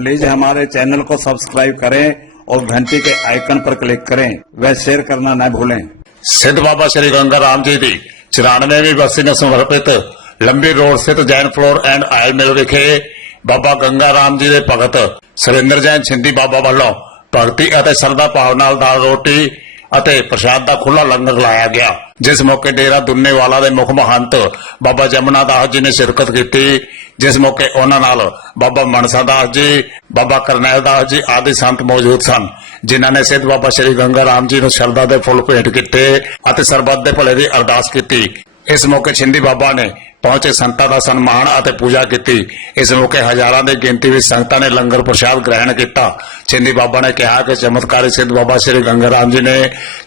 Please हमारे channel को subscribe करें और घंटी के आइकन पर क्लिक करें व शेयर करना न भूलें ਸਿੱਧ ਬਾਬਾ ਸ਼੍ਰੀ ਗੰਗਾ ਰਾਮ ਜੀ ਦੀ 94ਵੀਂ ਬਰਸੀ ਨੂੰ ਸਮਰਪਿਤ ਲੰਬੀ ਰੋਡ ਸਥਿਤ Jain flour and oil mill ਵਿਖੇ ਬਾਬਾ ਗੰਗਾ ਰਾਮ ਜੀ ਦੇ ਭਗਤ ਸੁਰਿੰਦਰ ਜੈਨ ਛਿੰਦੀ ਬਾਬਾ ਵੱਲੋਂ ਭਗਤੀ ਅਤੇ ਸਰਦਾ ਭਾਵ ਨਾਲ ਦਾਲ ਰੋਟੀ ਅਤੇ ਪ੍ਰਸ਼ਾਦ ਦਾ ਖੁੱਲਾ ਲੰਗਰ ਲਾਇਆ ਗਿਆ। ਜਿਸ ਮੌਕੇ ਡੇਰਾ ਦੁੰਨੇਵਾਲਾ ਦੇ ਮੁੱਖ ਮਹੰਤ ਬਾਬਾ ਜਮਨਾ ਦਾਸ ਜੀ ਨੇ ਸ਼ਿਰਕਤ ਕੀਤੀ। ਜਿਸ ਮੌਕੇ ਉਹਨਾਂ ਨਾਲ ਬਾਬਾ ਮਨਸਾ ਦਾਸ ਜੀ, ਬਾਬਾ ਕਰਨੈਲ ਦਾਸ ਜੀ ਆਦਿ ਸੰਤ ਮੌਜੂਦ ਸਨ, ਜਿਨ੍ਹਾਂ ਨੇ ਸਿੱਧ ਬਾਬਾ ਸ਼੍ਰੀ ਗੰਗਾ ਰਾਮ ਜੀ ਨੂੰ ਸ਼ਰਧਾ ਦੇ ਫੁੱਲ ਭੇਟ ਕੀਤੇ ਅਤੇ ਸਰਬੱਤ ਦੇ ਭਲੇ ਦੀ ਅਰਦਾਸ ਕੀਤੀ। ਇਸ ਮੌਕੇ ਛਿੰਦੀ ਬਾਬਾ ਨੇ ਪਹੁੰਚੇ ਸੰਤਾਂ ਦਾ ਸਨਮਾਨ ਅਤੇ ਪੂਜਾ ਕੀਤੀ। ਇਸ ਮੌਕੇ ਹਜ਼ਾਰਾਂ ਦੀ ਗਿਣਤੀ ਵਿੱਚ ਸੰਗਤਾਂ ਨੇ ਲੰਗਰ ਪ੍ਰਸ਼ਾਦ ਗ੍ਰਹਿਣ ਕੀਤਾ। ਛਿੰਦੀ ਬਾਬਾ ਨੇ ਕਿਹਾ ਕਿ ਚਮਤਕਾਰੀ ਸਿੱਧ ਬਾਬਾ ਸ਼੍ਰੀ ਗੰਗਾ ਰਾਮ ਜੀ ਨੇ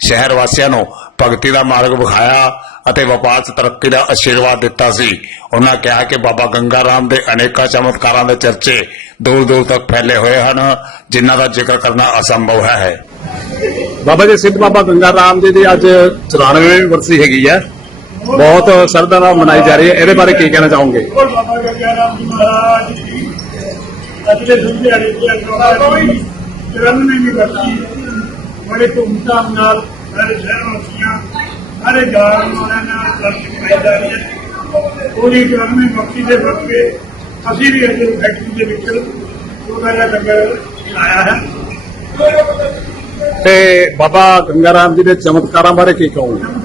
ਸ਼ਹਿਰ ਵਾਸੀਆਂ ਨੂੰ ਭਗਤੀ ਦਾ ਮਾਰਗ ਵਿਖਾਇਆ ਅਤੇ ਵਪਾਰ 'ਚ ਤਰੱਕੀ ਦਾ ਆਸ਼ੀਰਵਾਦ ਦਿੱਤਾ ਸੀ। ਉਹਨਾਂ ਕਿਹਾ ਕਿ ਬਾਬਾ ਗੰਗਾ ਰਾਮ ਦੇ ਅਨੇਕਾਂ ਚਮਤਕਾਰਾਂ ਦੇ ਚਰਚੇ ਦੂਰ ਦੂਰ ਤੱਕ ਫੈਲੇ ਹੋਏ ਹਨ, ਜਿਨ੍ਹਾਂ ਦਾ ਜ਼ਿਕਰ ਕਰਨਾ ਅਸੰਭਵ ਹੈ। ਬਾਬਾ ਜੀ, ਸਿੱਧ ਬਾਬਾ ਗੰਗਾ ਰਾਮ ਜੀ ਦੀ ਅੱਜ 94ਵੀਂ ਵਰਸੀ ਹੈਗੀ ਹੈ। ਬਹੁਤ ਸਰਦਾ ਨਾਲ ਮਨਾਈ ਜਾ ਰਹੀ ਹੈ। ਇਹਦੇ ਬਾਰੇ ਕੀ ਕਹਿਣਾ ਚਾਹੋਗੇ? ਬਾਬਾ ਗੰਗਾਰਾਮ ਬੜੇ ਧੂਮਧਾਮ ਨਾਲ ਨਾਲ ਬਖਸ਼ੀ ਦੇ ਵਰਤੇ ਅਸੀਂ ਵੀ ਅੱਜ ਫੈਕਟਰੀ ਦੇ ਵਿੱਚ ਹੈ। ਤੇ ਬਾਬਾ ਗੰਗਾਰਾਮ ਜੀ ਦੇ ਚਮਤਕਾਰਾਂ ਬਾਰੇ ਕੀ ਕਹੋਗੇ?